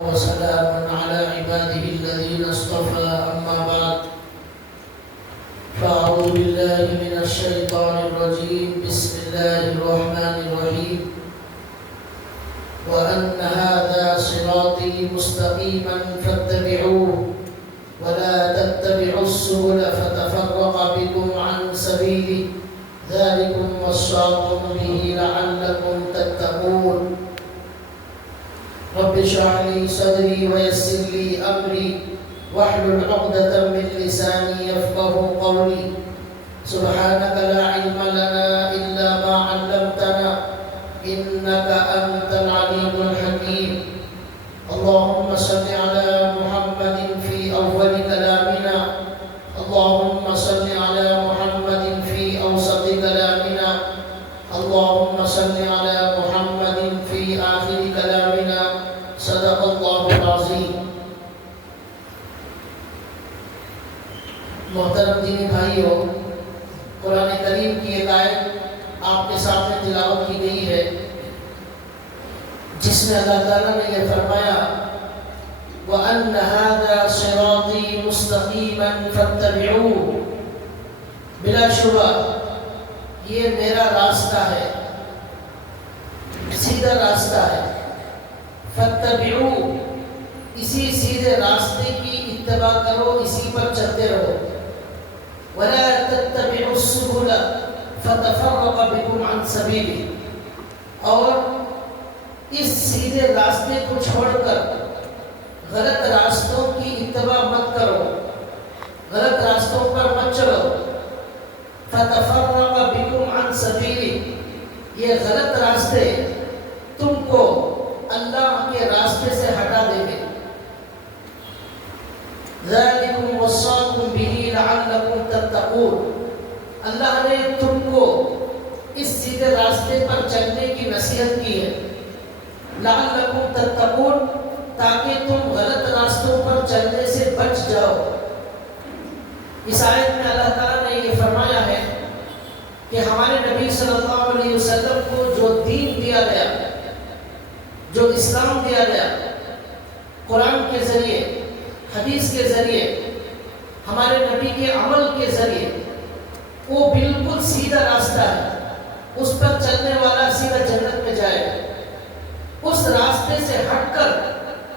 وسلام على عباده الذين اصطفى أما بعد فأعوذ بالله من الشيطان الرجيم بسم الله الرحمن الرحيم وأن هذا صراطي مستقيما فاتبعوه ولا تتبعوا السبل فتفرق بكم عن سبيله ذلكم وصاكم به لعلكم تتقون رب اشرح لي صدري ويسر لي أمري واحلل عقدة من لساني يفقهوا قولي سبحانك لا علم لنا إلا ما علمتنا إنك أنت العليم الحكيم اللهم صل على محمد في أول كلامنا اللهم صل على محمد في أوسط كلامنا اللهم صل على محمد في آخر كلامنا صدق الله العظيم. محترم دینی بھائیوں، قرآن کریم کی ایک آیت آپ کے سامنے تلاوت کی گئی ہے جس میں اللہ تعالیٰ نے یہ فرمایا وَأَنَّ هَذَا صِرَاطِي مُسْتَقِيمًا فَاتَّبِعُوهُ، بلا شبہ یہ میرا راستہ ہے، سیدھا راستہ ہے. فَاتَّبِعُوهُ، اسی سیدھے راستے کی اتباع کرو، اسی پر چلتے رہو. وَلَا تَتَّبِعُوا السُّبُلَ فَتَفَرَّقَ بِكُمْ عَنْ سَبِيلِهِ، اور اس سیدھے راستے کو چھوڑ کر غلط راستوں کی اتباع مت کرو، غلط راستوں پر مت چلو. فَتَفَرَّقَ بِكُمْ عَنْ سَبِيلِهِ، یہ غلط راستے تم کو اللہ کے راستے سے ہٹا دیں گے. ذَلِكُمْ وَصَّاكُمْ بِهِ لَعَلَّكُمْ تَتَّقُونَ، اللہ نے تم کو اس سیدھے راستے پر چلنے کی نصیحت کی ہے. لَعَلَّكُمْ تَتَّقُونَ، تاکہ تم غلط راستوں پر چلنے سے بچ جاؤ. اس آیت میں اللہ تعالیٰ نے یہ فرمایا ہے کہ ہمارے نبی صلی اللہ علیہ وسلم کو جو دین دیا گیا، جو اسلام دیا گیا، قرآن کے ذریعے، حدیث کے ذریعے، ہمارے نبی کے عمل کے ذریعے، وہ بالکل سیدھا راستہ ہے. اس پر چلنے والا سیدھا جنت میں جائے گا. اس راستے سے ہٹ کر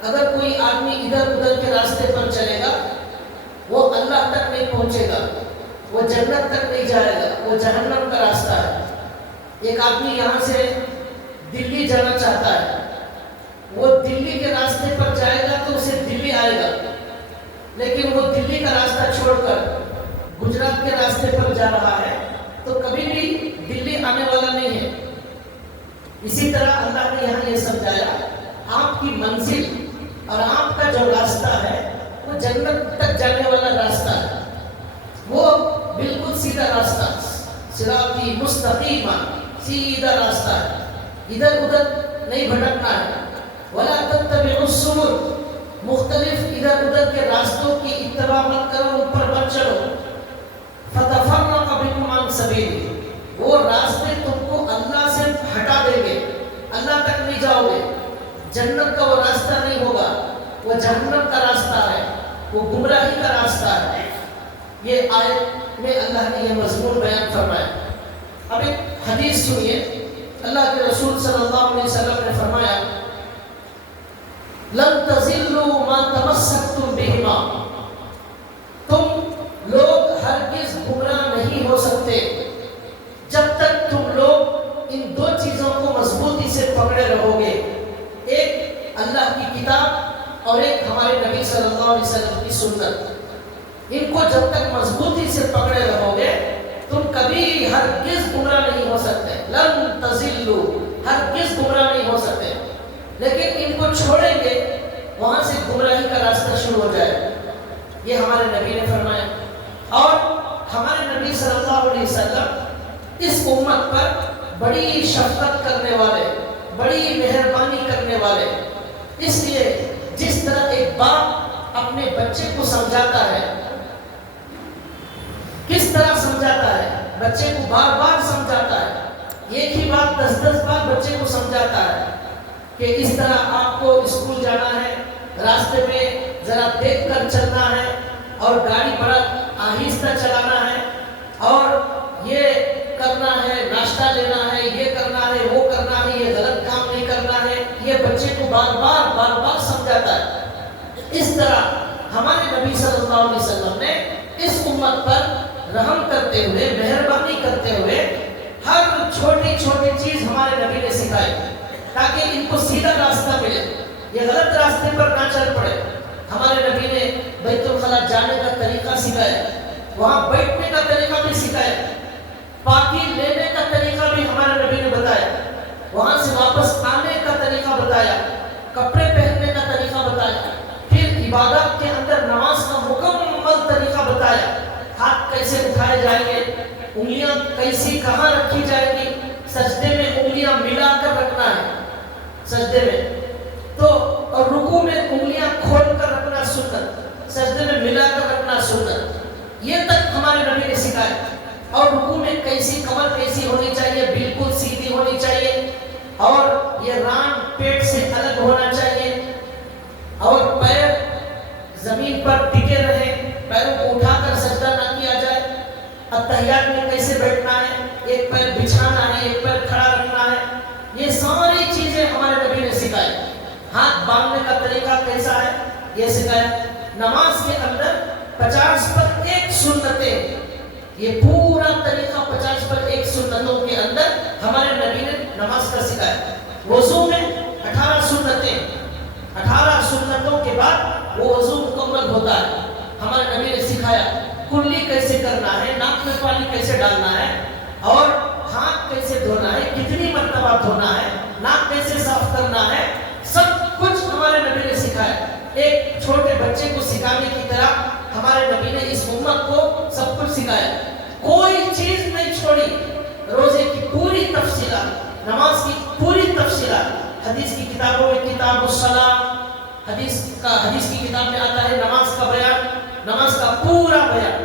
اگر کوئی آدمی ادھر ادھر کے راستے پر چلے گا وہ اللہ تک نہیں پہنچے گا، وہ جنت تک نہیں جائے گا، وہ جہنم کا راستہ ہے. ایک آدمی یہاں سے دلی جانا چاہتا ہے، وہ دلی کے راستے پر جائے گا تو اسے دلی آئے گا، لیکن وہ دلی کا راستہ چھوڑ کر گجرات کے راستے پر جا رہا ہے تو کبھی بھی دلی آنے والا نہیں ہے. اسی طرح اللہ نے یہاں یہ سمجھایا آپ کی منزل اور آپ کا جو راستہ ہے وہ جنت تک جانے والا راستہ ہے، وہ بالکل سیدھا راستہ، صراطی مستقیمہ، سیدھا راستہ ہے، ادھر ادھر نہیں بھٹکنا ہے. وَلَا تَتَّبِعُوا السُّبُلَ، مختلف ادھر ادھر کے راستوں کی اتباع مت کرو، ان پر مت چلو. فَتَفَرَّقَ بِكُمْ عَنْ سَبِيلِهِ، وہ راستے تم کو اللہ سے ہٹا دیں گے، اللہ تک نہیں جاؤ گے. جنت کا وہ راستہ نہیں ہوگا، وہ جہنم کا راستہ ہے، وہ گمراہی کا راستہ ہے. یہ آیت میں اللہ نے یہ مضمون بیان فرمایا. اب ایک حدیث سنیے. اللہ کے رسول صلی اللہ علیہ وسلم نے فرمایا لَن تَضِلُّوا مَا تَمَسَّكْتُمْ بِهِمَا، تم لوگ ہرگز گمراہ نہیں ہو سکتے جب تک تم لوگ ان دو چیزوں کو مضبوطی سے پکڑے رہو گے. ایک اللہ کی کتاب اور ایک ہمارے نبی صلی اللہ علیہ وسلم کی سنت. ان کو جب تک مضبوطی سے پکڑے رہو گے تم کبھی ہرگز گمراہ نہیں ہو سکتے. لن تضلوا، ہرگز گمراہ نہیں ہو سکتے. لیکن ان کو چھوڑیں گے وہاں سے گمراہی کا راستہ شروع ہو جائے. یہ ہمارے نبی نے فرمایا. اور ہمارے نبی صلی اللہ علیہ وسلم اس امت پر بڑی شفقت کرنے والے، بڑی مہربانی کرنے والے. اس لیے جس طرح ایک باپ اپنے بچے کو سمجھاتا ہے، کس طرح سمجھاتا ہے، بچے کو بار بار سمجھاتا ہے، ایک ہی بات 10 بار بچے کو سمجھاتا ہے کہ اس طرح آپ کو اسکول جانا ہے، راستے میں ذرا دیکھ کر چلنا ہے اور گاڑی بڑا آہستہ چلانا ہے اور یہ کرنا ہے، ناشتہ لینا ہے، یہ کرنا ہے، وہ کرنا ہے، یہ غلط کام نہیں کرنا ہے، یہ بچے کو بار بار سمجھاتا ہے۔ اس طرح ہمارے نبی صلی اللہ علیہ وسلم نے اس امت پر رحم کرتے ہوئے، مہربانی کرتے ہوئے ہر چھوٹی چھوٹی چیز ہمارے نبی نے سکھائی تاکہ ان کو سیدھا راستہ ملے، یہ غلط راستے پر نہ چل پڑے۔ ہمارے نبی نے بیت الخلا جانے کا طریقہ سکھایا، وہاں بیٹھنے کا طریقہ بھی سکھایا، پاکی لینے کا طریقہ بھی ہمارے نبی نے بتایا، وہاں سے واپس آنے کا طریقہ بتایا، کپڑے پہننے کا طریقہ بتایا، پھر عبادت کے اندر نماز کا مکمل طریقہ بتایا، ہاتھ کیسے اٹھائے جائیں گے، انگلیاں کیسی کہاں رکھی جائے گی، سجدے میں انگلیاں ملا کر رکھنا ہے، سجدے میں تو، اور رکوع میں انگلیاں کھول کر رکھنا سنت، سجدے میں ملا کر رکھنا سنت، یہ تک ہمارے نبی نے سکھایا۔ اور رکوع میں کیسی کمر کیسی ہونی چاہیے، بالکل سیدھی ہونی چاہیے، اور یہ ران پیٹ سے الگ ہونا چاہیے، اور پیر زمین پر ٹکے رہے، پیروں کو اٹھا کر سجدہ نہ کیا جائے۔ اتحیات میں کیسے بیٹھنا ہے، ایک پیر بچھانا ہے، ایک پیر کھڑا رکھنا ہے، یہ ساری چیزیں ہمارے نبی نے سکھائی۔ ہاتھ باندھنے کا طریقہ کیسا ہے یہ سکھایا۔ نماز کے اندر 50 پر 1 سنتیں، یہ پورا طریقہ 50 پر 1 سنتوں کے اندر ہمارے نبی نے نماز کا سکھایا۔ وضو میں 18 سنتیں، 18 سنتوں کے بعد وہ وضو مکمل ہوتا ہے، ہمارے نبی نے سکھایا۔ کلی کیسے کرنا ہے، ناک میں پانی کیسے ڈالنا ہے، اور ہاتھ کیسے دھونا ہے، کتنی مرتبہ دھونا ہے، ناک کیسے صاف کرنا ہے، سب کچھ ہمارے نبی نے سکھایا۔ ایک چھوٹے بچے کو سکھانے کی طرح ہمارے نبی نے اس امت کو سب کچھ سکھایا، کوئی چیز نہیں چھوڑی۔ روزے کی پوری تفصیلات، نماز کی پوری تفصیلات، حدیث کی کتابوں میں کتاب الصلاۃ، حدیث کی کتاب میں آتا ہے نماز کا بیان، نماز کا پورا بیان،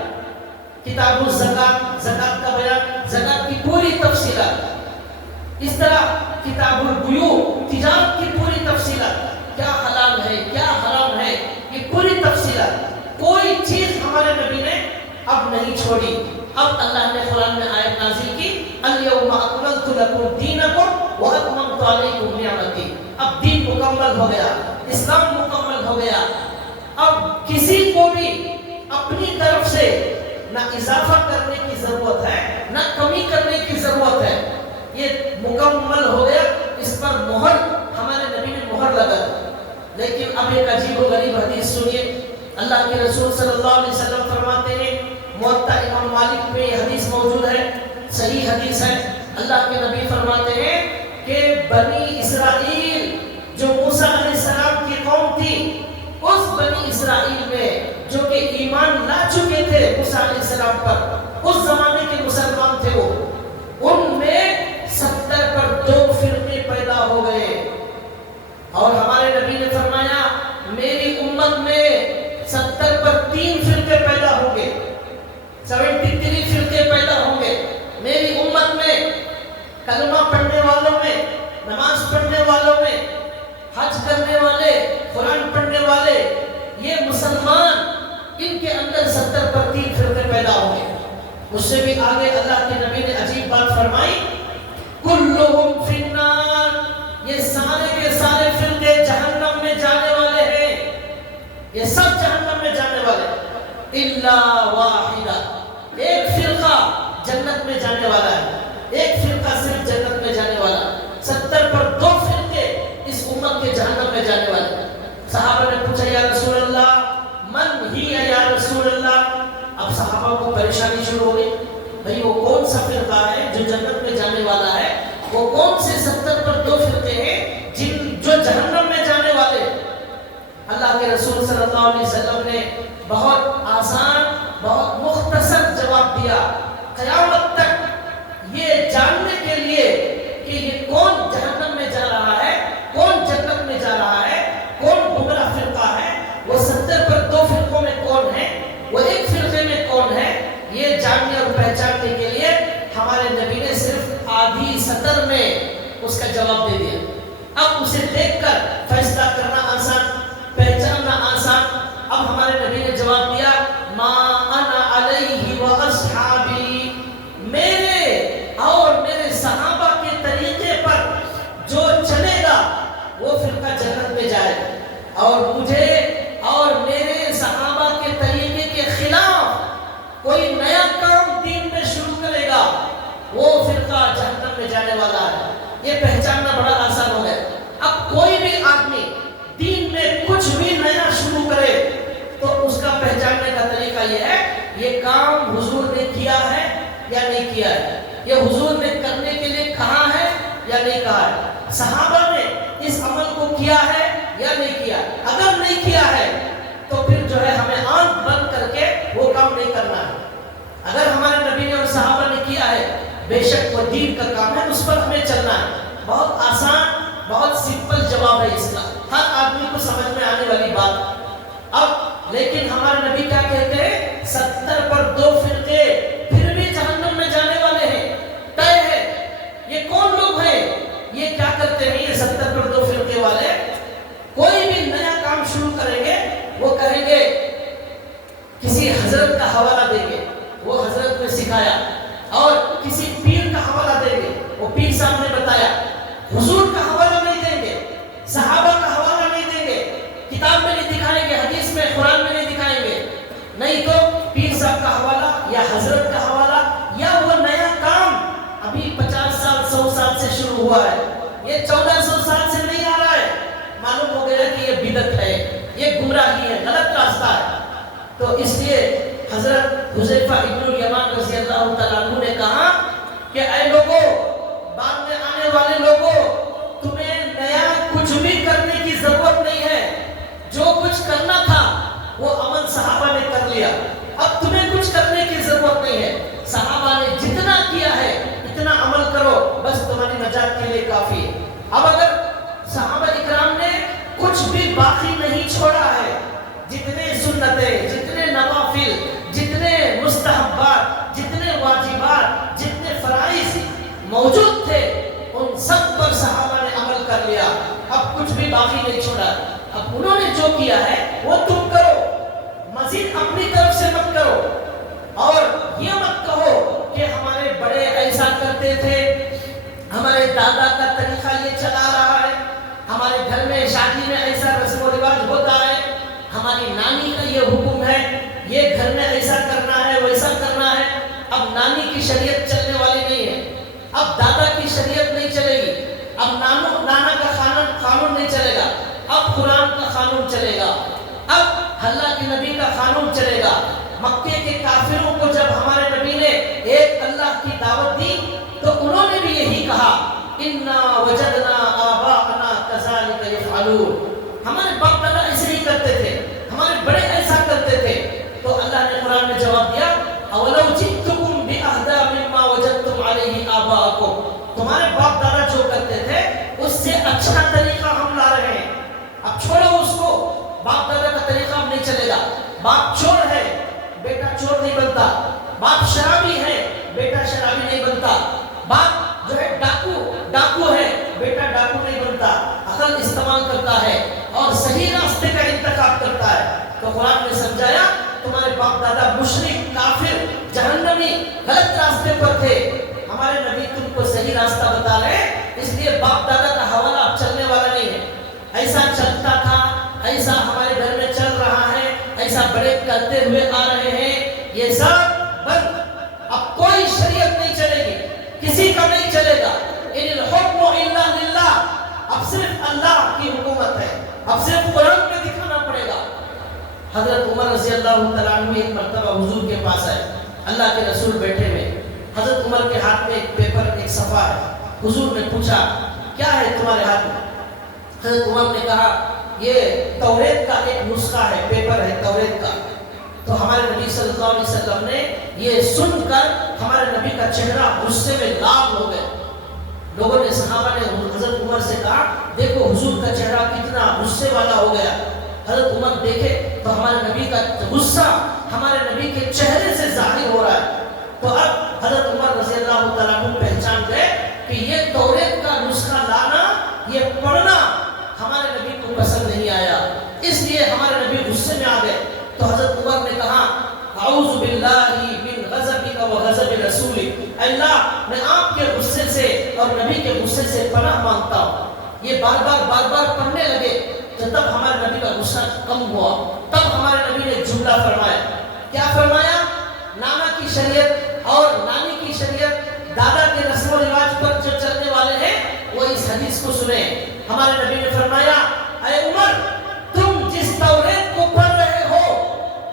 کتاب الزکات، زکات کا بیان، زکات کی پوری تفصیلات، اس طرح کتاب البیوع، تجارت کی پوری تفصیلات، کیا حلال ہے کیا حرام ہے، یہ پوری تفصیلات، کوئی چیز ہمارے نبی نے اب نہیں چھوڑی۔ اب اللہ نے قرآن میں آیت نازل کی، الیوم اکملت لکم دینکم واتممت علیکم نعمتی، اب دین مکمل ہو گیا، اسلام مکمل ہو گیا، اب کسی کو بھی اپنی طرف سے نہ اضافہ کرنے کی ضرورت ہے نہ کمی کرنے کی ضرورت ہے، یہ مکمل ہو گیا، اس پر مہر ہمارے نبی نے مہر لگا۔ لیکن اب ایک عجیب و غریب حدیث سنیے، اللہ کے رسول صلی اللہ علیہ وسلم فرماتے ہیں، موطا امام مالک میں یہ حدیث موجود ہے، صحیح حدیث ہے، اللہ کے نبی فرماتے ہیں کہ بنی اسرائیل جو موسیٰ علیہ السلام کی قوم تھی، اس بنی اسرائیل میں جو کہ ایمان لا چکے تھے موسیٰ علیہ السلام پر، اس زمانے کے مسلمان تھے وہ، ان میں 70 پر 2 فرقے پیدا ہو گئے، اور ہمارے نبی نے فرمایا میری امت میں 70 پر 3 فرقے پیدا ہوں گے، 73 فرقے پیدا ہوں گے میری امت میں، کلمہ پڑھنے والوں میں، نماز پڑھنے والوں میں، حج کرنے والے، قرآن پڑھنے والے، یہ مسلمان، ان کے اندر 70 پر 3 فرقے پیدا ہوں گے۔ اس سے بھی آگے اللہ کے نبی نے عجیب بات فرمائی، کلہم فی النار، یہ سارے کے سارے فرقے جہنم میں جانے والے ہیں، یہ سب جہنم میں جانے والے ہیں، الا واحدہ، ایک فرقہ جنت میں جانے والا ہے، ایک فرقہ صرف جنت میں جانے والا ہے، 70 پر 2 فرقے اس امت کے جہنم میں جانے والے ہیں۔ صحابہ نے پوچھا یا رسول اللہ من ہی ہے یا رسول اللہ، اب صحابہ کو پریشانی شروع ہو گئی، بھئی وہ کون سا فرقہ ہے جو جنت میں جانے والا ہے، وہ کون سے 70 پر 2 فرقے ہیں جو جہنم میں جانے والے۔ اللہ کے رسول صلی اللہ علیہ وسلم نے بہت آسان بہت مختصر جواب دیا، قیامت تک یہ جاننے کے لیے کہ یہ کون جہنم میں جا رہا ہے، کون جنت میں جا رہا ہے، کون گمراہ فرقہ ہے، وہ 70 پر 2 فرقوں میں کون ہے، وہ ایک فرقے میں کون ہے، یہ جاننے اور پہچاننے کے لیے ہمارے نبی نے صرف آدھی سطر میں اس کا جواب دے دیا۔ اب اسے دیکھ کر فیصلہ کرنا آسان، پہچان اور مجھے اور میرے صحابہ کے طریقے کے خلاف کوئی نیا کام دین میں شروع کرے گا وہ فرقہ جہنم میں جانے والا ہے. یہ پہچاننا بڑا آسان ہو گیا. اب کوئی بھی آدمی دین میں کچھ بھی نیا شروع کرے تو اس کا پہچاننے کا طریقہ یہ ہے یہ کام حضور نے کیا ہے یا نہیں کیا ہے, یہ حضور نے کرنے کے لیے کہا ہے یا نہیں کہا ہے, صحابہ نے اس عمل کو کیا ہے یا نہیں کیا. اگر نہیں کیا ہے تو پھر جو ہے ہمیں آنکھ بند کر کے وہ کام نہیں کرنا ہے. اگر ہمارے نبی نے اور صحابہ نے کیا ہے بے شک وہ دین کا کام ہے, اس پر ہمیں چلنا ہے. بہت آسان بہت سمپل جواب ہے اس کا, ہر آدمی کو سمجھ میں آنے والی بات. اب لیکن ہمارے نبی کیا کہتے ہیں 70 پر 2 فرقے پھر بھی جہنم میں جانے والے ہیں, طے ہے. یہ کون لوگ ہیں, یہ کیا کرتے ہیں, یہ 70 پر 2 فرقے والے کوئی بھی نیا کام شروع کریں گے وہ کہیں گے کسی حضرت کا حوالہ دیں گے, وہ حضرت نے سکھایا, اور کسی پیر کا حوالہ دیں گے, وہ پیر صاحب نے بتایا. حضور کا حوالہ نہیں دیں گے, صحابہ کا حوالہ نہیں دیں گے, کتاب میں نہیں دکھائیں گے, حدیث میں قرآن میں نہیں دکھائیں گے, نہیں تو پیر صاحب کا حوالہ یا حضرت کا حوالہ یا وہ نیا کام ابھی 50 سال 100 سال سے شروع ہوا ہے, یہ 1400 سال سے نہیں آ رہا ہے, معلوم ہو گیا کہ یہ بدعت ہے, یہ گمراہی ہے, غلط راستہ ہے. تو اس لیے حضرت حذیفہ ابن الیمان رضی اللہ تعالیٰ عنہ نے کہا کہ اے لوگوں, بعد میں آنے والے لوگوں, تمہیں نیا کچھ بھی کرنے کی ضرورت نہیں ہے, جو کچھ کرنا تھا وہ عمل صحابہ نے کر لیا, اب تمہیں کچھ کرنے کی ضرورت نہیں ہے. صحابہ نے جتنا کیا ہے اتنا عمل کرو, بس تمہاری نجات کے لیے کافی ہے. اب اگر صحابہ اکرام نے کچھ بھی باقی نہیں چھوڑا ہے, جتنے سنتیں, جتنے نوافل, جتنے مستحبات, جتنے واجبات, جتنے فرائض موجود تھے ان سب پر صحابہ نے عمل کر لیا, اب کچھ بھی باقی نہیں چھوڑا. اب انہوں نے جو کیا ہے وہ تم کرو, مزید اپنی طرف سے مت کرو, اور یہ مت کہو کہ ہمارے بڑے ایسا کرتے تھے, ہمارے دادا کا طریقہ یہ چلا رہا ہے, ہمارے گھر میں شادی میں ایسا رسم و رواج ہوتا ہے, ہماری نانی کا یہ حکم ہے, یہ گھر میں ایسا کرنا ہے ویسا کرنا ہے. اب نانی کی شریعت چلنے والی نہیں ہے, اب دادا کی شریعت نہیں چلے گی, اب نانا کا قانون نہیں چلے گا, اب قرآن کا قانون چلے گا, اب اللہ کے نبی کا قانون چلے گا. مکے کے کافروں کو جب ہمارے نبی نے ایک اللہ کی دعوت دی تو انہوں نے بھی یہی کہا انا وجدنا آباءنا کذالک یفعلون, ہمارے باپ دادا ایسے ہی کرتے تھے, ہمارے بڑے ایسا کرتے تھے. تو اللہ نے قرآن میں جواب دیا اولو جئتکم باہدی مما وجدتم علیہ آباءکم, تمہارے باپ دادا جو کرتے تھے اس سے اچھا طریقہ ہم لا رہے ہیں, اب چھوڑو اس کو, باپ دادا کا طریقہ اب نہیں چلے گا. باپ چور ہے, بیٹا چور نہیں بنتا, باپ شرابی ہے, بیٹا شرابی نہیں بنتا, باپ جو ہے ڈاکو ہے, بیٹا ڈاکو نہیں بنتا, عقل استعمال کرتا ہے اور صحیح راستے کا انتخاب کرتا ہے. تو قرآن نے سمجھایا تمہارے باپ دادا مشرک, کافر, جہنمی, غلط راستے پر تھے, ہمارے نبی تم کو صحیح راستہ بتا رہے ہیں, اس لیے باپ دادا کا حوالہ اب چلنے والا نہیں ہے. ایسا چلتا تھا, ایسا ہمارے گھر میں چل رہا ہے, ایسا بڑے کرتے ہوئے آ رہے ہیں, یہ سب بند. اب کوئی شریعت نہیں چلے گی, کسی کا نہیں چلے گا. ان الحکم الا للہ, اب صرف اللہ کی حکومت ہے, اب صرف قرآن میں دکھانا پڑے گا. حضرت عمر رضی اللہ تعالیٰ عنہ ایک مرتبہ حضور کے پاس آئے, اللہ کے رسول بیٹھے ہوئے, حضرت عمر کے ہاتھ میں ایک پیپر, ایک صفحہ ہے. حضور نے پوچھا کیا ہے تمہارے ہاتھ میں؟ حضرت عمر نے کہا یہ توریت کا ایک نسخہ ہے, پیپر ہے توریت کا. تو ہمارے نبی صلی اللہ علیہ وسلم نے یہ سن کر ہمارے نبی کا چہرہ غصے میں لال ہو گیا. لوگوں نے, صحابہ نے حضرت عمر سے کہا دیکھو حضور کا چہرہ کتنا غصے والا ہو گیا. حضرت عمر دیکھے تو ہمارے نبی کا غصہ ہمارے نبی کے چہرے سے ظاہر ہو رہا ہے. تو اب حضرت عمر رضی اللہ تعالیٰ عنہ پہچان گئے کہ یہ توریت کا نسخہ لانا, یہ پڑھنا ہمارے نبی کو پسند نہیں آیا, اس لیے ہمارے نبی غصے میں آ گئے. تو حضرت عمر نے کہا اعوذ باللہ من غضبک و غضب رسولک, اللہ میں آپ کے غصے سے اور نبی کے غصے سے پناہ مانگتا ہوں. یہ بار بار پڑھنے لگے تو تب ہمارے نبی کا ختم ہوا تب ہمارے نبی نے جملہ فرمایا. کیا فرمایا؟ نانا کی شریعت اور نانی کی شریعت، دادا کے رسم و رواج پر جو چلنے والے ہیں وہ اس حدیث کو سنیں. ہمارے نبی نے فرمایا اے عمر، تم جس توریت کو پڑھ رہے ہو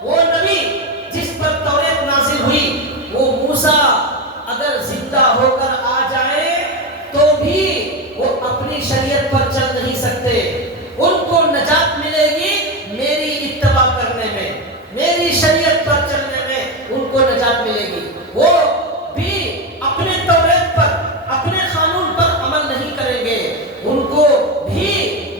وہ نبی جس پر توریت نازل ہوئی وہ موسیٰ اگر زندہ ہو کر آ جائے تو بھی وہ اپنی شریعت پر چل نہیں سکتے. ان کو نجات ملے گی میری اتباع کرنے میں، میری شریعت پر چلنے میں ان کو نجات ملے گی. وہ بھی اپنے توریت پر، اپنے قانون پر عمل نہیں کریں گے، ان کو بھی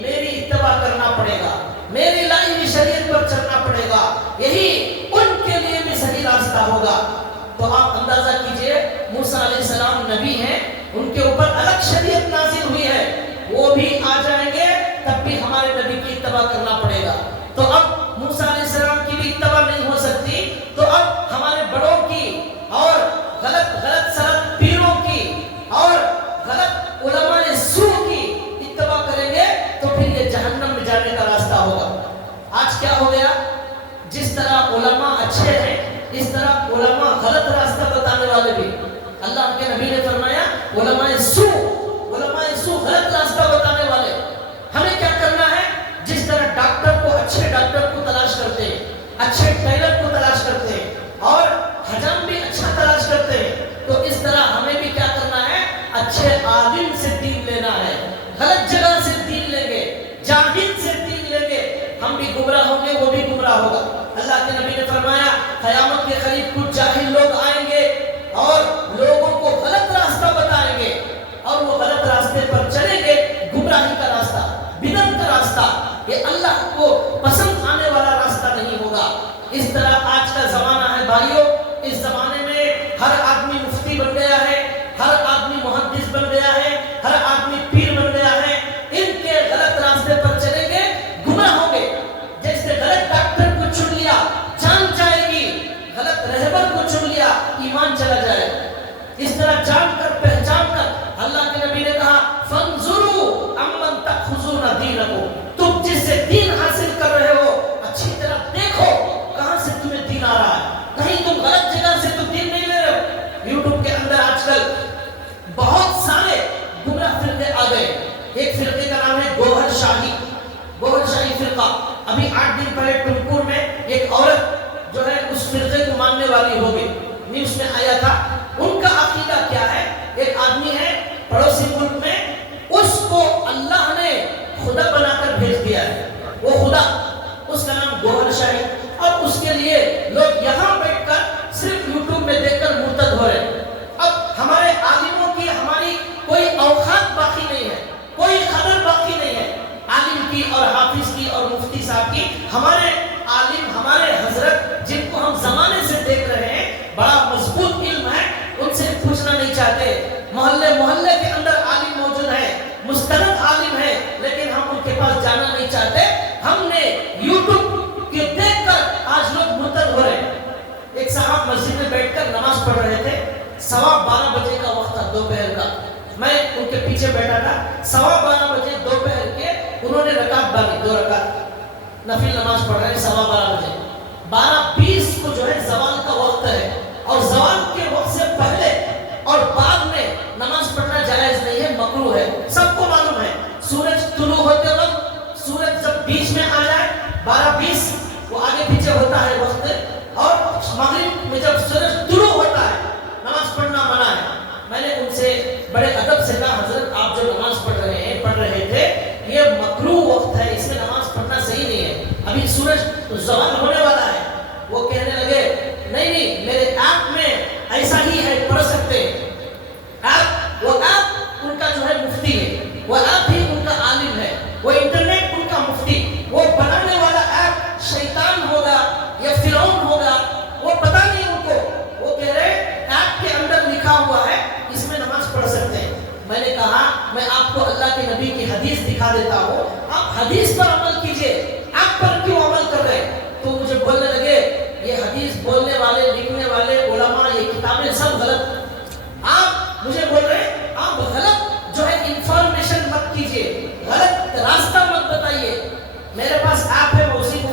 میری اتباع کرنا پڑے گا، میری لائی ہوئی شریعت پر چلنا پڑے گا. یہی ان کے لیے بھی صحیح راستہ ہوگا. تو آپ اندازہ کیجئے موسیٰ علیہ السلام نبی ہیں، ان کے اوپر الگ شریعت نازل ہوئی ہے، وہ بھی آ جائیں گے تب بھی ہمارے نبی کی اتباع کرنا پڑے گا. تو اب موسیٰ علیہ السلام کی بھی اتباع نہیں ہو سکتی، تو اب ہمارے بڑوں کی اور غلط سلط پیروں کی اور غلط علماء سو کی اتباع کریں گے تو پھر یہ جہنم میں جانے کا راستہ ہوگا. آج کیا ہو گیا؟ جس طرح علماء اچھے ہیں اس طرح علماء غلط راستہ بتانے والے بھی. اللہ کے نبی نے فرمایا علماء سو غلط راستہ بتانے والے. ہمیں کیا کرنا ہے؟ جس طرح ڈاکٹر کو اچھے ڈاکٹر کو تلاش کرتے ہیں، اچھے ٹیلر کو تلاش کرتے ہیں اور حجام بھی اچھا تلاش کرتے ہیں، تو اس طرح ہمیں بھی کیا کرنا ہے؟ اچھے عالم سے دین لینا ہے. غلط جگہ سے دین لیں گے، جاہل سے دین لیں گے، ہم بھی گمراہ ہوں گے، وہ بھی گمراہ ہوگا. اللہ کے نبی نے فرمایا قیامت کے قریب کچھ جاہل لوگ آئیں گے اور لوگوں کو غلط راستہ بتائیں گے اور وہ غلط راستے پر چلیں گے. گمراہی کا راستہ، بدعت کا راستہ، یہ اللہ کو پسند آنے والا راستہ نہیں ہوگا. اس طرح آج کا زمانہ ہے بھائیوں، اس زمانے میں ہر آدمی مفتی بن گیا ہے، ہر آدمی محدث بن گیا ہے، ہر آدمی پیر بن گیا ہے. ان کے غلط راستے پر چلیں گے، گمراہ ہوں گے. جیسے غلط ڈاکٹر کو چن لیا جان جائے گی، غلط رہبر کو چن لیا ایمان چلا جائے. اس طرح جان کر پہچان کر اللہ کے نبی نے کہا فانظروا عمن تأخذون دینکم، تم جس سے دین حاصل کر رہے ہو اچھی طرح دیکھو کہاں سے تمہیں دین آ رہا ہے. کہیں تم غلط جگہ سے تو دین نہیں لے رہے ہو. یوٹیوب کے اندر آج کل بہت سارے گمراہ فرقے آ گئے. ایک فرقے کا نام ہے گوہر شاہی فرقہ. ابھی 8 دن پہلے ٹنکپور میں ایک عورت جو ہے اس فرقے کو ماننے والی ہو گئی، نیوز میں آیا تھا. ان کا عقیدہ کیا ہے؟ ایک آدمی ہے پڑوسی ملک میں، اس کو اللہ نے خدا بنا کر بھیج دیا ہے، وہ خدا، اس کا نام گوہر شاہی. اور اس کے لیے لوگ یہاں بیٹھ کر صرف یوٹیوب میں دیکھ کر مرتد ہو رہے ہیں. اب ہمارے عالموں کی ہماری کوئی اوقات باقی نہیں ہے، کوئی قدر باقی نہیں ہے عالم کی اور حافظ کی اور مفتی صاحب کی. ہمارے عالم، ہمارے حضرت جن کو ہم زمانے سے دیکھ رہے ہیں، بڑا مضبوط علم ہے، ان سے پوچھنا نہیں چاہتے. محلے کے اندر عالم موجود ہے، مستند عالم ہے، لیکن ہم ان کے پاس جانا نہیں چاہتے. ہم نے یوٹیوب کے دیکھ کر آج لوگ مرتد ہو رہے ہیں. ایک صاحب مسجد میں بیٹھ کر نماز پڑھ رہے تھے، 12:15 بجے کا وقت تھا دوپہر کا. میں ان کے پیچھے بیٹھا تھا. 12:15 بجے دوپہر کے انہوں نے رکعت باندھی، 2 رکعت نفل نماز پڑھ رہے ہیں. 12:15 بجے 12:20 کو جو ہے زوال کا وقت ہے، اور زوال کے وقت سے پہلے اور بعد میں نماز پڑھنا جائز نہیں ہے، مکروہ ہے. سب کو معلوم ہے سورج طلوع ہوتے وقت، سورج جب بیچ میں آ جائے 12:20 وہ آگے پیچھے ہوتا ہے وقت، اور مغرب میں جب سورج طلوع ہوتا ہے نماز پڑھنا منع ہے. میں نے ان سے بڑے ادب سے کہا حضرت آپ جو نماز پڑھ رہے تھے یہ مکروہ وقت ہے، اس میں نماز پڑھنا صحیح نہیں ہے، ابھی سورج زوال ہونے والا ہے. وہ کہنے لگے نہیں میرے ایپ میں ایسا ہی ہے، پڑھ سکتے ہیں. وہ ایپ ان کا جو ہے مفتی ہے، وہ ایپ ہی ان کا عالم ہے، وہ انٹرنیٹ ان کا مفتی. وہ بنانے والا ایپ شیطان ہوگا یا فرعون ہوگا، وہ پتہ نہیں ان کو. وہ کہہ رہے ایپ کے اندر لکھا ہوا ہے اس میں نماز پڑھ سکتے ہیں. میں نے کہا میں آپ کو اللہ کے نبی کی حدیث دکھا دیتا ہوں، آپ حدیث پر عمل کیجئے، آپ پر کیوں عمل کر رہے ہیں؟ تو مجھے بولنے لگے یہ حدیث بولنے والے، لکھنے والے علماء، یہ کتابیں سب غلط. آپ مجھے بول رہے ہیں آپ غلط جو ہے انفارمیشن مت کیجئے، غلط راستہ مت بتائیے. میرے پاس ایپ ہے، میں اسی کو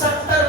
70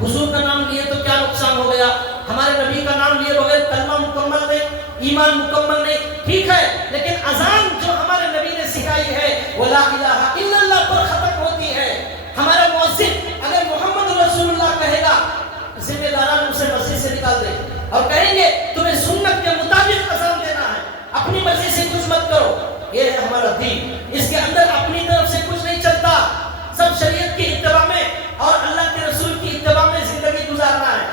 حضور کا نام لیے تو کیا نقصان ہو گیا؟ ہمارے نبی کا نام لیے بغیر کلمہ مکمل نہیں، ایمان مکمل نہیں، ٹھیک ہے، لیکن اذان جو ہمارے نبی نے سکھائی ہے وہ لا الہ الا اللہ پر ختم ہوتی ہے۔ ہمارا مؤذن اگر محمد رسول اللہ کہے گا، ذمہ داران اسے مسجد سے نکال دے اور کہیں گے تمہیں سنت کے مطابق اذان دینا ہے، اپنی مرضی سے کچھ مت کرو۔ یہ ہے ہمارا دین، اس کے اندر اپنی طرف سے کچھ نہیں چلتا، سب شریعت کی اتباع میں اور اللہ کے رسول کی اتباع میں زندگی گزارنا ہے۔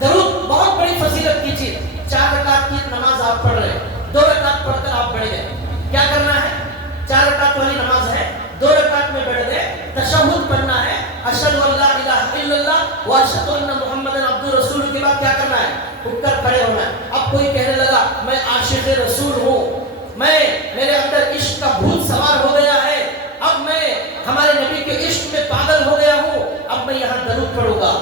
درود بہت بڑی فضیلت کی چیز، 4 رکعت کی نماز آپ پڑھ رہے، 2 رکعت پڑھ کر آپ بیٹھ گئے، کیا کرنا ہے؟ 4 رکعت والی نماز ہے، 2 رکعت میں بیٹھ گئے، تشہد پڑھنا ہے، اشہد ان لا الہ الا اللہ و اشہد ان محمد عبدہ رسول کے بعد کیا کرنا ہے؟ اٹھ کر کھڑے ہونا ہے۔ اب کوئی کہنے لگا میں عاشق رسول ہوں، میرے اندر عشق کا بھوت سوار ہو گیا ہے، اب میں ہمارے نبی کے عشق میں پاگل ہو گیا ہوں، اب میں یہاں درود پڑھوں گا۔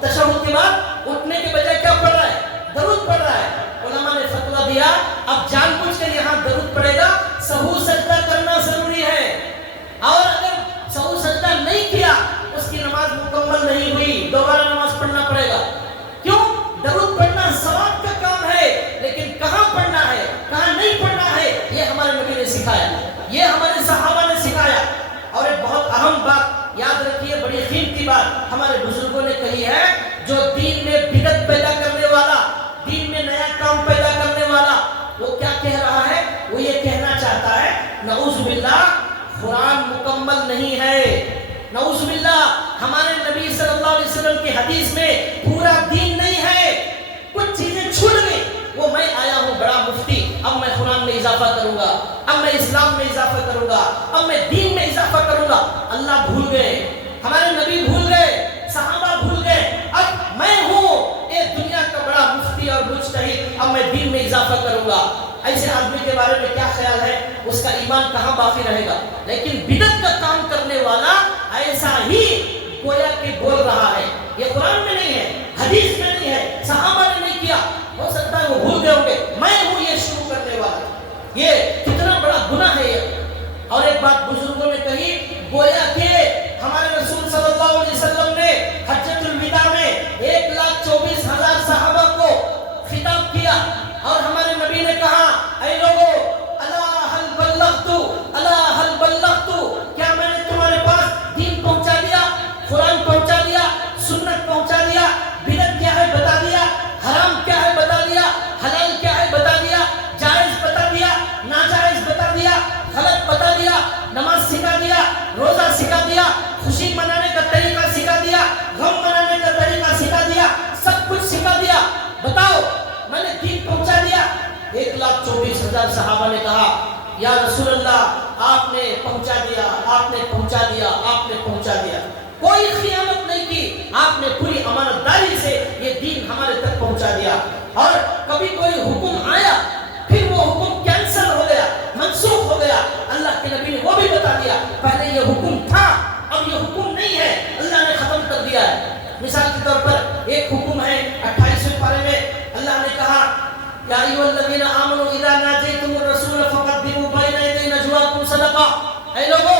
تشہد کے بعد اٹھنے کے بجائے کیا پڑھ رہا ہے؟ درود پڑھ رہا ہے۔ علماء نے فتویٰ دیا اب جان بوجھ کر یہاں درود پڑھے گا، سہو سجدہ کرنا ضروری ہے، اور اگر سہو سجدہ نہیں کیا اس کی نماز مکمل نہیں ہوئی، دوبارہ نماز پڑھنا پڑے گا۔ کیوں؟ درود پڑھنا ثواب کا کام ہے، لیکن کہاں پڑھنا ہے کہاں نہیں پڑھنا ہے یہ ہمارے نبی نے سکھایا، یہ ہمارے صحابہ نے سکھایا۔ اور ایک بہت اہم بات یاد رکھیے، بڑی قیمتی بات ہمارے بزرگوں نے کہی ہے، جو دین میں بدعت پیدا کرنے والا، دین میں نیا کام پیدا کرنے والا، وہ کیا کہہ رہا ہے؟ وہ یہ کہنا چاہتا ہے نعوذ باللہ قرآن مکمل نہیں ہے، نعوذ باللہ ہمارے نبی صلی اللہ علیہ وسلم کی حدیث میں پورا دین نہیں ہے، کچھ چیزیں چھوٹ گئی، وہ میں آیا ہوں بڑا مفتی، اب میں قرآن میں اضافہ کروں گا، اب میں اسلام میں اضافہ کروں گا، اب میں دین میں اضافہ کروں گا۔ اللہ بھول گئے، ہمارے نبی بھول گئے، صحابہ بھول گئے، اب میں ہوں یہ دنیا کا بڑا مفتی اور مجتہد، اب میں دین میں اضافہ کروں گا۔ ایسے آدمی کے بارے میں کیا خیال ہے؟ اس کا ایمان کہاں باقی رہے گا؟ لیکن بدعت کا کام کرنے والا ایسا ہی گویا کہ بول رہا ہے، یہ قرآن میں نہیں ہے، حدیث میں نہیں ہے، صحابہ نے نہیں کیا، ہو سکتا ہے وہ بھول گئے ہوں گے، میں ہوں یہ شروع کرنے والا۔ یہ کتنا بڑا گناہ ہے یہ۔ اور ایک بات بزرگوں نے کہی، گویا کہ ہمارے رسول صلی اللہ علیہ وسلم نے حجۃ الوداع میں 1,24,000 صحابہ کو خطاب کیا، اور ہمارے نبی نے کہا اے لوگو الا هل بلغت، الا هل بلغت، کیا میں نے تمہارے پاس دین پہنچا دیا، قرآن پہنچا دیا، سنت پہنچا دیا، بدعت کیا ہے بتا دیا، حرام کیا ہے بتا دیا، حلال کیا ہے بتا دیا، جائز بتا دیا، ناجائز بتا دیا، غلط بتا دیا، نماز سکھا دیا، روزہ سکھا دیا، خوشی منانے کا طریقہ سکھا دیا، غم منانے کا طریقہ سکھا دیا، سب کچھ سکھا دیا، بتاؤ میں نے دین پہنچا دیا؟ 1,24,000 صحابہ نے کہا یا رسول اللہ آپ نے پہنچا دیا، آپ نے پہنچا دیا، آپ نے پہنچا دیا، کوئی خیانت نہیں کی، آپ نے پوری امانت داری سے یہ دین ہمارے تک پہنچا دیا۔ اور کبھی کوئی حکم آیا پھر وہ حکم کینسل ہو گیا، منسوخ ہو گیا، اللہ کے نبی نے وہ بھی بتا دیا پہلے یہ حکم تھا اب یہ حکم نہیں ہے، اللہ نے ختم کر دیا ہے۔ مثال کے طور پر ایک حکم ہے 28ویں پارے میں اللہ نے کہا یا ایھا الذین آمنوا اذا ناجیتم الرسول فقدموا بین یدی نجواکم صدقہ، اے لوگو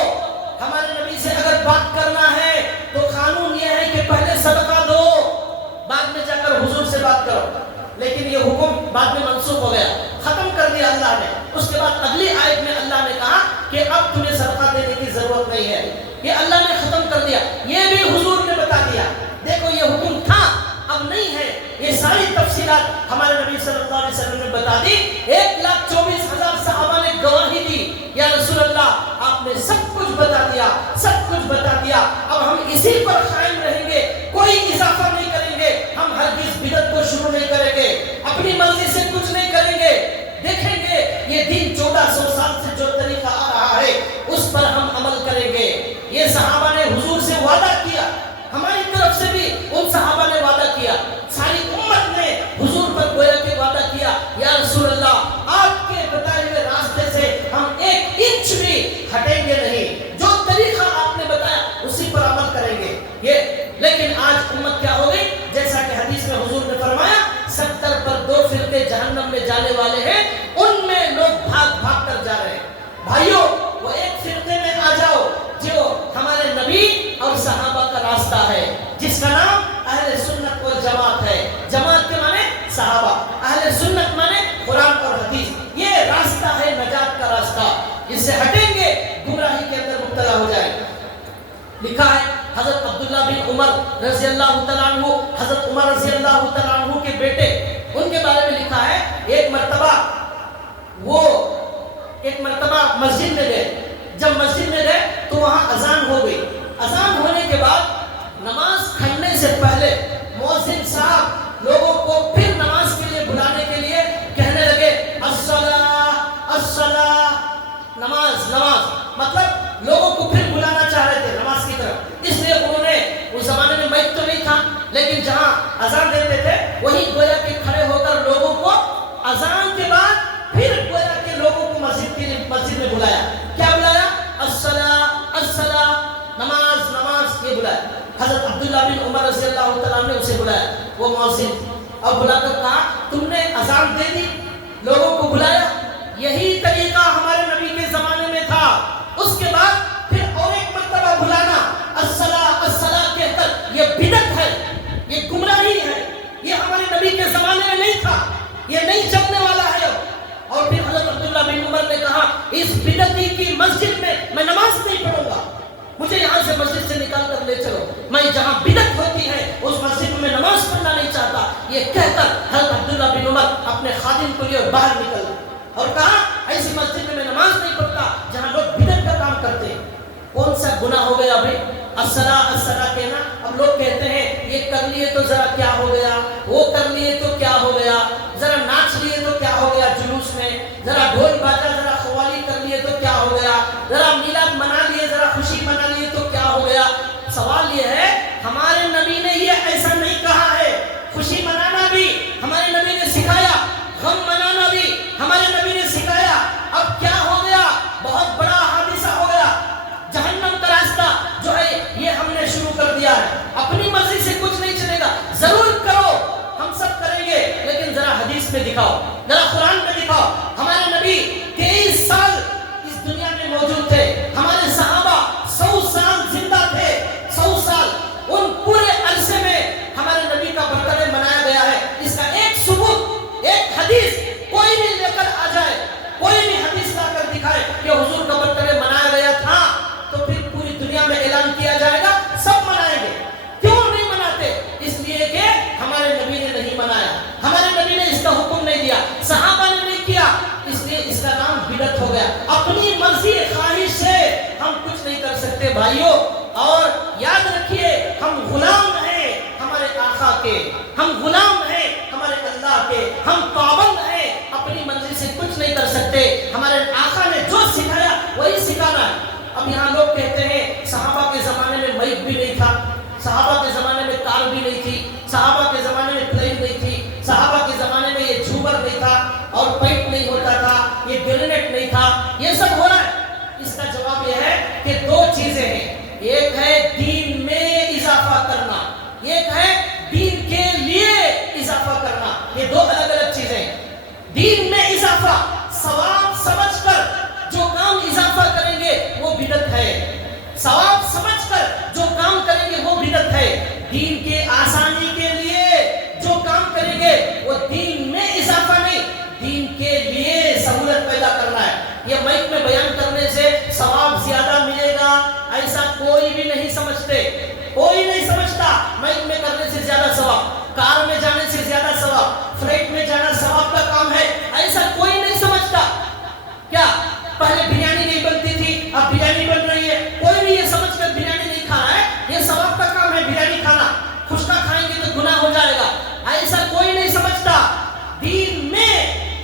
ہمارے نبی سے اگر بات کرنا ہے تو قانون یہ ہے کہ پہلے صدقہ دو، بعد میں جا کر حضور سے بات کرو۔ لیکن یہ حکم بعد میں منسوخ ہو گیا، ختم کر دیا اللہ نے۔ اس کے بعد اگلی آیت میں اللہ نے کہا کہ اب تمہیں صدقہ دینے کی ضرورت نہیں ہے، یہ اللہ نے ختم کر دیا، یہ بھی حضور نے بتا دیا۔ دیکھو یہ حکم تھا اب نہیں ہے، یہ ساری تفصیلات ہمارے نبی صلی اللہ علیہ وسلم نے بتا دی۔ 1,24,000 صحابہ نے گواہی دی یا رسول اللہ آپ نے سب کچھ بتا دیا، سب کچھ بتا دیا، اب ہم اسی پر قائم رہیں گے، کوئی اضافہ نہیں کریں گے، ہم ہرگز بدعت کو شروع نہیں کریں گے، اپنی مرضی سے کچھ نہیں کریں گے، دیکھیں گے یہ دین 1400 سال سے جو طریقہ آ رہا ہے اس پر ہم عمل کریں گے۔ یہ صحابہ نے حضور سے وعدہ کیا، ہماری طرف سے بھی ان صحابہ نے وعدہ کیا، ساری امت نے حضور پر گویا کہ وعدہ کیا یا رسول اللہ آپ کے بتائے ہوئے راستے سے ہم 1 انچ بھی ہٹیں گے نہیں، جو طریقہ آپ نے بتایا اسی پر عمل کریں گے۔ لیکن آج امت کیا ہو گئی؟ جیسا کہ حدیث میں حضور نے فرمایا 70 پر 2 فرقے جہنم میں جانے والے ہیں، ان میں لوگ بھاگ بھاگ کر جا رہے ہیں۔ بھائیوں وہ ایک فرقے میں آ جاؤ جو ہمارے نبی اور صحابہ کا راستہ ہے، جس کا نام اہل عمر رضی اللہ تعالیٰ عنہ، حضرت عمر رضی اللہ تعالیٰ عنہ کے بیٹے، ان کے بارے میں لکھا ہے ایک مرتبہ مسجد میں گئے. جب مسجد میں گئے تو وہاں اذان ہو گئی. اذان ہونے کے بعد نماز کھڑنے سے پہلے مؤذن صاحب لوگوں کو پھر نماز کے لیے بلانے کے لیے کہنے لگے الصلاۃ الصلاۃ، نماز نماز، مطلب لوگوں کو پھر بلانا چاہ رہے تھے نماز کی طرف. اس لیے انہوں نے، اس زمانے میں مائک تو نہیں تھا، لیکن جہاں اذان دیتے تھے وہی گویا کہ کھڑے ہو کر لوگوں کو اذان کے بعد پھر گویا کہ لوگوں کو مسجد میں بلایا. کیا بلایا؟ الصلاۃ الصلاۃ، نماز نماز، یہ بلایا. حضرت عبداللہ بن عمر رضی اللہ تعالیٰ نے اسے بلایا، وہ مؤذن، اب بلا کر کہا تم نے اذان دے دی، لوگوں کو بلایا. یہی طریقہ ہمارے نبی کے زمانے میں تھا. اس کے بعد پھر اور ایک مرتبہ بلانا الصلاۃ الصلاۃ کہہ کر، یہ بدعت ہے، یہ گمراہی ہے، یہ ہمارے نبی کے زمانے میں نہیں تھا، یہ نہیں چلنے والا ہے. اور پھر حضرت عبداللہ بن عمر نے کہا اس بدعتی کی مسجد میں نماز نہیں پڑھوں گا، مجھے یہاں سے مسجد سے نکال کر لے چلو، میں جہاں بدعت ہوتی ہے اس مسجد میں نماز پڑھنا نہیں چاہتا. یہ کہہ کر حضرت عبداللہ بن عمر اپنے خادم کو لیے باہر نکل اور کہا ایسی مسجد میں نماز نہیں پڑھتا جہاں لوگ بدعت کا کام کرتے ہیں. کون سا گناہ ہو گیا بھائی الصلاۃ الصلاۃ کہنا؟ اب لوگ کہتے ہیں یہ کر لیے تو ذرا کیا ہو گیا، وہ کر لیے تو کیا ہو گیا، ذرا ناچ لیے تو کیا ہو گیا جلوس میں، ذرا ڈھول باجا ذرا قوالی کر لیے تو کیا ہو گیا، ذرا میلاد منا لیے، ذرا خوشی منا لیے تو کیا ہو گیا. سوال یہ ہے ہمارے نبی نے یہ ایسا نہیں کہا ہے. خوشی منانا بھی ہمارے نبی نے سکھایا، غم منانا بھی ہمارے نبی نے سکھایا. اب کیا ہو گیا؟ بہت بڑا حادثہ ہو گیا. جہنم کا راستہ جو ہے یہ ہم نے شروع کر دیا ہے. اپنی مرضی سے کچھ نہیں چلے گا. ضرور کرو، ہم سب کریں گے، لیکن ذرا حدیث میں دکھاؤ، ذرا قرآن میں دکھاؤ. ہمارے نبی 23 سال اس دنیا میں موجود تھے، ہمارے صحابہ 100 سال زندہ تھے. 100 سال، ان پورے عرصے میں ہمارے نبی کا برتھ ڈے منایا گیا ہے. اس کا ایک ثبوت، ایک حدیث کوئی بھی لے کر آ جائے، کوئی بھی حدیث لا کر دکھائے کہ حضور کا برتھ ڈے منایا گیا تھا، تو پھر پوری دنیا میں اعلان کیا جائے گا سب منائیں گے. کیوں نہیں مناتے؟ اس لیے کہ ہمارے نبی نے نہیں منایا، ہمارے نبی نے اس کا حکم نہیں دیا، صحابہ نے نہیں کیا، اس لیے اس کا نام بدعت ہو گیا. اپنی مرضی خواہش سے ہم کچھ نہیں کر سکتے بھائیوں. اور یاد رکھیے ہم غلام ہیں ہمارے آقا کے، ہم غلام ہیں ہمارے اللہ کے، ہم پابند ہیں، اپنی مرضی سے کچھ نہیں کر سکتے. ہمارے آقا نے جو سکھایا وہی سکھانا ہے. اب یہاں لوگ کہتے ہیں صحابہ کے زمانے میں مائک بھی نہیں تھا، صحابہ کے زمانے میں کار بھی نہیں تھی، صحابہ کے زمانے میں پلین نہیں تھی، صحابہ کے زمانے میں یہ جھومر نہیں تھا اور پائپ نہیں ہوتا تھا، یہ گرینیٹ نہیں تھا، یہ سب ہو رہا ہے. اس کا جواب یہ ہے کہ دو چیزیں ہیں. ایک ہے دین میں اضافہ کرنا، ایک ہے دین کے لیے اضافہ کرنا. یہ دو الگ الگ چیزیں ہیں. دین میں اضافہ، ثواب سمجھ کر جو کام اضافہ کریں گے وہ بدعت ہے. ثواب سمجھ کر جو کام کریں گے وہ بدعت ہے. دین کے آسانی کے لیے جو کام کریں گے وہ دین میں اضافہ نہیں، دین کے لیے سہولت پیدا کرنا ہے. یہ مائک میں بیان کرنے سے ثواب زیادہ ملے گا ایسا کوئی بھی نہیں سمجھتے، کوئی نہیں سمجھتا. مائک میں کرنے سے زیادہ ثواب، کار میں جانے سے زیادہ ثواب، فلائٹ میں جانا ثواب کا کام ہے، ایسا کوئی نہیں سمجھتا. کیا پہلے بریانی نہیں بنتی تھی، اب بریانی بن رہی ہے؟ کوئی بھی یہ سمجھ کر بریانی نہیں کھا رہا ہے یہ ثواب کا کام ہے بریانی کھانا، خشکا کھائیں گے تو گناہ ہو جائے گا، ایسا کوئی نہیں سمجھتا. دین میں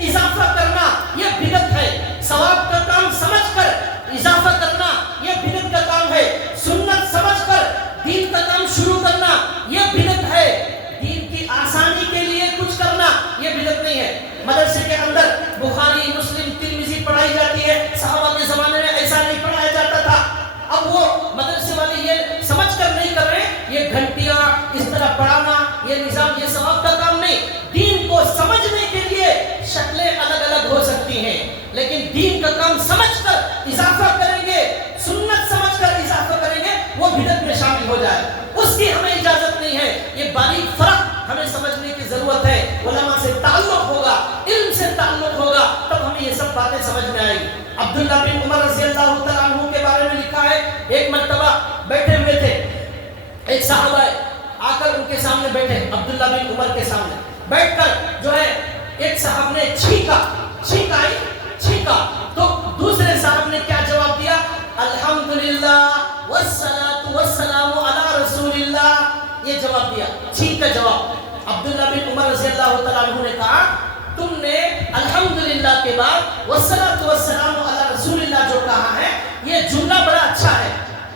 اضافہ کرنا یہ بدعت ہے. ثواب کا کام سمجھ کر اضافہ کرنا یہ بدعت کا کام ہے. سنت سمجھ کر دین کا کام شروع کرنا یہ بدعت ہے. دین کی آسانی کے لیے کچھ کرنا یہ بدعت نہیں ہے. مدرسے کے اندر بخاری، مسلم، ترمذی پڑھائی جاتی ہے، صحابہ کے زمانے میں ایسا نہیں پڑھایا جاتا تھا. اب وہ مدرسے والے یہ سمجھ کر نہیں کر رہے یہ گھنٹیاں اس طرح پڑھانا یہ نظام یہ ثواب کا کام نہیں. دین کو سمجھنے کے لیے شکلیں الگ الگ ہو سکتی ہیں، لیکن دین کا کام سمجھ کر اضافہ کریں گے، سنت سمجھ کر اضافہ کریں گے وہ بدعت میں شامل ہو جائے، اس کی ہمیں اجازت نہیں ہے. یہ باریک فرق ہمیں سمجھنے کی ضرورت ہے. علماء سے تعلق ہوگا، علم سے تعلق ہوگا، تب ہمیں یہ سب باتیں سمجھ میں آئیں گی. عبداللہ بن عمر رضی اللہ تعالیٰ عنہ کے بارے میں لکھا ہے ایک مرتبہ بیٹھے ہوئے تھے، ایک صحابہ آ کر ان کے سامنے بیٹھے، عبداللہ بن عمر کے سامنے بیٹھ کر جو ہے ایک صاحب نے چھینکا تو دوسرے صاحب نے کیا جواب دیا؟ الحمدللہ والصلاۃ والسلام علی رسول اللہ، یہ جواب دیا، چھینک کا جواب۔ عبداللہ بن عمر رضی اللہ تعالیٰ عنہ نے کہا تم نے الحمدللہ کے بعد والصلاۃ والسلام علی رسول اللہ جو کہا ہے یہ جملہ بڑا اچھا ہے،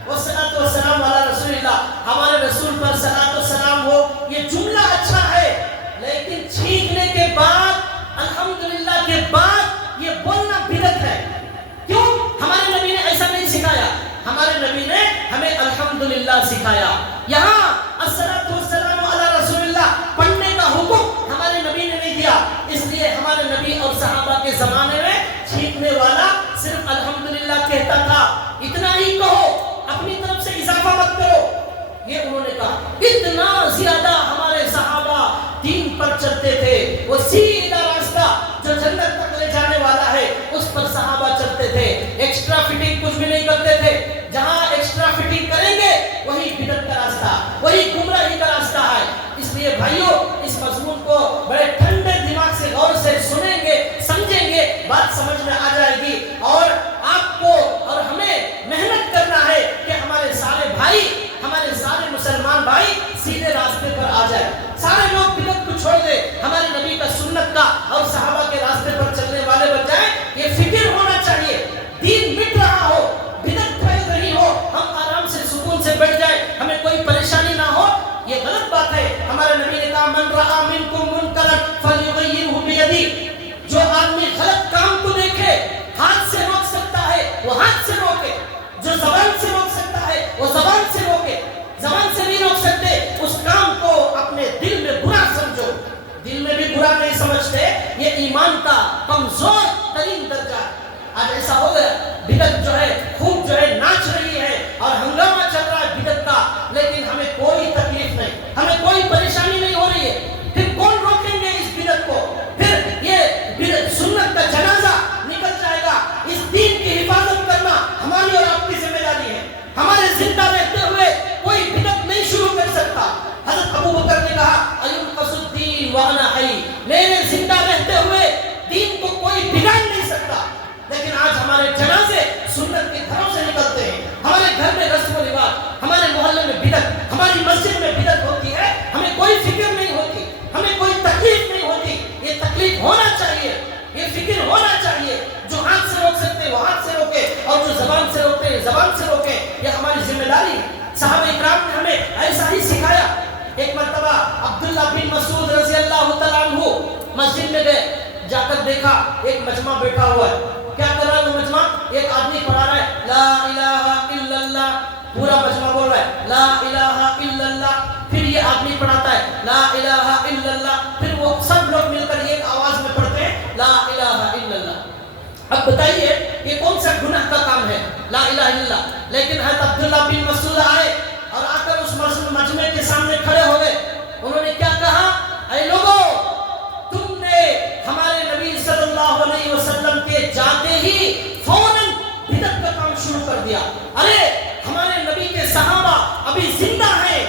والصلاۃ والسلام علی رسول اللہ، ہمارے رسول پر صلاۃ و سلام ہو، یہ جملہ اچھا ہے، لیکن چھینکنے کے بعد الحمدللہ کے بعد یہ بولنا بدعت ہے۔ کیوں؟ ہمارے نبی نے ایسا نہیں سکھایا، ہمارے نبی نے ہمیں الحمدللہ سکھایا۔ یہاں الصلاۃ والسلام علی رسول اللہ پڑھنے کا حکم ہمارے نبی نے نہیں دیا، اس لیے ہمارے نبی اور صحابہ کے زمانے میں چھینکنے والا صرف الحمدللہ کہتا تھا، اتنا ہی کہو، اپنی طرف سے اضافہ مت کرو، یہ انہوں نے کہا۔ اتنا زیادہ ہمارے صحابہ دین پر چلتے تھے، وہ سیدھا راستہ جو جنت تک لے جانے والا ہے اس پر صحابہ چلتے تھے، ایکسٹرا فٹنگ کچھ بھی نہیں کرتے تھے۔ جہاں ایکسٹرا فٹنگ کریں گے وہی بدعت کا راستہ، وہی گمراہی کا راستہ ہے۔ اس لیے بھائیوں اس مضمون کو بڑے ٹھنڈے دماغ سے غور سے سنیں گے، سمجھیں گے، بات سمجھ میں آ جائے گی، اور آپ کو اور ہمیں محنت کرنا ہے کہ ہمارے سارے بھائی، ہمارے سارے مسلمان بھائی سیدھے راستے پر آ جائے، سارے لوگ بدعت کو چھوڑ دے، ہمارے نبی کا سنت کا اور صحابہ کے راستے پر چلنے والے بن جائیں۔ یہ فکر ہونا چاہیے، دین مٹ رہا ہو، بدعت پھیل رہی ہو، ہم آرام سے سکون سے بیٹھ جائیں، ہمیں کوئی پریشانی نہ ہو، یہ غلط بات ہے۔ ہمارے نبی نے کہا من رأى منکم منکرا فلیغیرہ بیدہ، جو آدمی غلط کام کو دیکھے ہاتھ سے روک سکتا ہے وہ ہاتھ سے روکے، جو زبان سے روک سکتا ہے وہ زبان سے روکے، زبان سے نہیں روک سکتے اس کام کو اپنے دل میں برا سمجھو، دل میں بھی برا نہیں سمجھتے، یہ ایمان کا کمزور ترین درجہ ہے۔ آج ایسا ہو گیا بدعت جو ہے خوب جو ہے ناچ رہی ہے اور ہنگامہ چل رہا ہے بدعت کا، لیکن ہمیں کوئی تکلیف نہیں، ہمیں کوئی پریشانی نہیں ہو رہی ہے۔ پھر کون روکیں گے اس بدعت کو؟ پھر یہ بدعت سنت کا جنازہ نکل جائے گا۔ اس دین کی حفاظت کرنا ہماری اور آپ کی ذمہ داری ہے۔ ہمارے زندہ رہتے ہوئے کوئی بدعت نہیں شروع کر سکتا۔ حضرت ابو بکر نے کہا اَيُنْقَصُ الدِّينُ وَأَنَا حَيٌّ، میرے زندہ رہتے ہوئے دین کو کوئی بگاڑ نہیں سکتا۔ لیکن آج ہمارے جنازے سنت کے گھروں سے نکلتے ہیں، ہمارے گھر میں رسم و رواج، ہمارے محلے میں بدعت، ہماری مسجد میں بدعت ہوتی ہے، ہمیں کوئی فکر نہیں ہوتی، ہمیں کوئی تکلیف نہیں ہوتی۔ یہ تکلیف ہونا چاہیے، یہ فکر ہونا چاہیے، جو ہاتھ سے روک سکتے وہ ہاتھ سے روکے، اور جو زبان سے روکتے زبان سے روکے، یہ ہماری ذمہ داری ہے۔ صحابہ اکرام نے ہمیں ایسا ہی سکھایا۔ ایک مرتبہ عبداللہ بن مسعود رضی اللہ تعالیٰ عنہ مسجد میں گئے، جا کر دیکھا ایک مجمع بیٹھا ہوا ہے، کیا کر رہا ہے وہ مجمع؟ ایک آدمی پڑھا رہا ہے لا الہ الا اللہ، پورا مجمع بول رہا ہے لا الہ الا اللہ، پھر یہ آدمی پڑھاتا ہے لا الہ الا اللہ، پھر وہ سب لوگ مل کر ایک آواز میں پڑھتے ہیں لا الہ الا اللہ۔ اب بتائیے یہ کون سا گناہ کا کام ہے؟ لا الہ الا اللہ۔ لیکن حضرت عبداللہ بن مسعود آئے اور آ کر اس مجمع کے سامنے کھڑے ہو گئے، انہوں نے کیا کہا؟ اے لوگوں، تم نے ہمارے نبی صلی اللہ علیہ وسلم کے جاتے ہی فوراً بدعت کا کام شروع کر دیا۔ ارے ہمارے نبی کے صحابہ ابھی زندہ ہیں،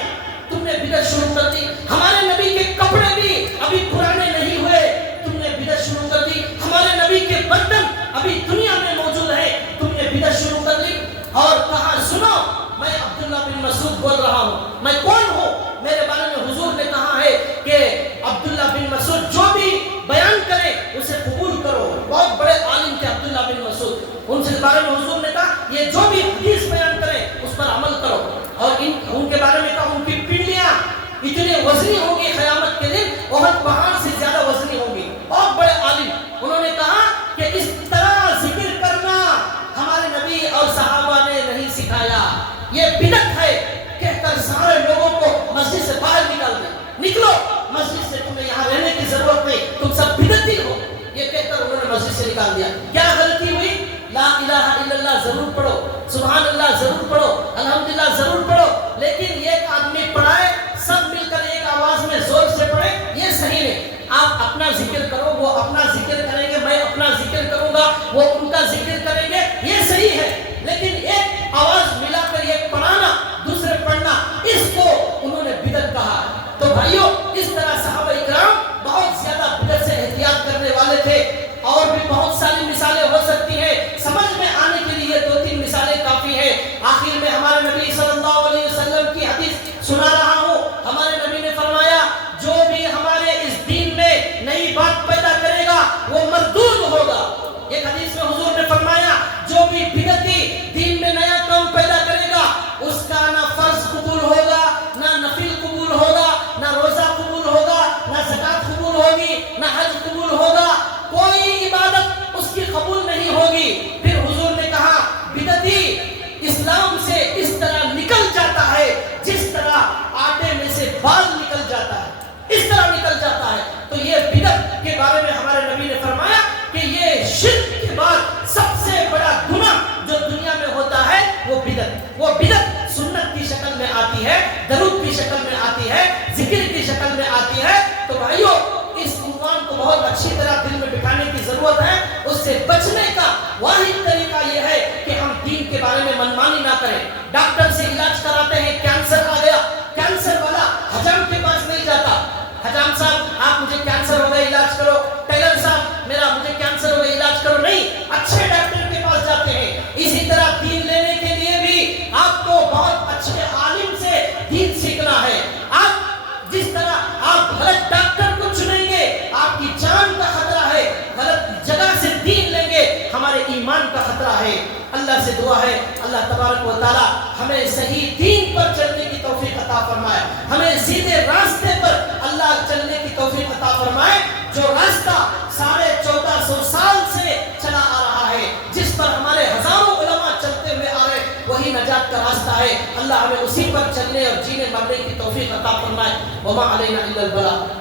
تم نے بدعت شروع کر دی۔ ہمارے نبی کے کپڑے بھی ابھی پرانے نہیں ہوئے، تم نے بدعت شروع کر دی۔ ہمارے نبی کے برتن ابھی دنیا میں موجود ہیں، تم نے بدعت شروع کر دی۔ اور کہا سنو، میں عبداللہ بن مسعود بول رہا ہوں، میں کون ہوں؟ میرے بارے میں حضور نے کہا ہے کہ عبداللہ بن مسعود جو بھی بیان کرے اسے قبول کرو۔ بہت بڑے عالم تھے عبداللہ بن مسعود، ان سے بارے میں حضور نے کہا یہ جو بھی حدیث بیان کرے اس پر عمل کرو، اور ان کے بارے میں کہا ان کی پنڈلیاں اتنے وزنی ہوں گی قیامت کے دن، احد پہاڑ سے زیادہ وزنی ہوں گی۔ بہت بڑے عالم، انہوں نے کہا کہ اس طرح ذکر کرنا ہمارے نبی اور صحابہ نے نہیں سکھایا، یہ بدعت ہے۔ کہہ کر سارے لوگوں کو مسجد سے باہر نکال دیں، نکلو مسجد سے، تمہیں یہاں رہنے کی ضرورت نہیں، تم سب بدعتی ہو، یہ کہہ کر انہوں نے مسجد سے نکال دیا۔ کیا غلطی ہوئی؟ لا الہ الا اللہ ضرور پڑھو، سبحان اللہ ضرور پڑھو، الحمدللہ ضرور پڑھو، لیکن ایک آدمی پڑھائے سب مل کر ایک آواز میں زور سے پڑھے، یہ صحیح نہیں۔ آپ اپنا ذکر کرو، وہ اپنا ذکر کریں گے، میں اپنا ذکر کروں گا، وہ ان کا ذکر کریں گے، یہ صحیح ہے، لیکن ایک آواز ملا کر ایک پڑھانا دوسرے پڑھنا، اس کو وہ بدعت سنت کی شکل میں آتی ہے، درود کی شکل میں آتی ہے، ذکر کی شکل میں آتی ہے، تو بھائیو اس عنوان کو بہت اچھی طرح دل میں بٹھانے کی ضرورت ہے۔ اس سے بچنے کا واحد طریقہ یہ ہے کہ ہم دین کے بارے میں منمانی نہ کریں۔ ڈاکٹر سے علاج کراتے ہیں، کینسر آ گیا، کینسر والا حجام کے پاس نہیں جاتا، حجام صاحب آپ مجھے کینسر ہو گیا علاج کرو، ٹیلر صاحب مجھے کینسر ہو گیا علاج کرو، نہیں، اچھے ڈاکٹر کے پاس جاتے ہیں۔ اسی طرح دین لینے کے لیے بھی آپ کو بہت اچھے عالم سے دین سیکھنا ہے۔ آپ جس طرح آپ غلط ڈاکٹر کو چنیں گے آپ کی جان کا خطرہ ہے، غلط جگہ سے دین لیں گے ہمارے ایمان کا خطرہ ہے۔ اللہ سے دعا ہے اللہ تبارک و تعالی ہمیں صحیح دین پر چلنے کی توفیق عطا فرمائے، ہمیں سیدھے راستے پر اللہ چلنے کی توفیق عطا فرمائے۔ جو راستہ 1450 سال سے چلا آ رہا ہے، جس پر ہمارے ہزاروں علماء چلتے ہوئے آ رہے، وہی نجات کا راستہ ہے۔ اللہ ہمیں اسی پر چلنے اور جینے مرنے کی توفیق عطا فرمائے۔ وما علینا الا البلاغ۔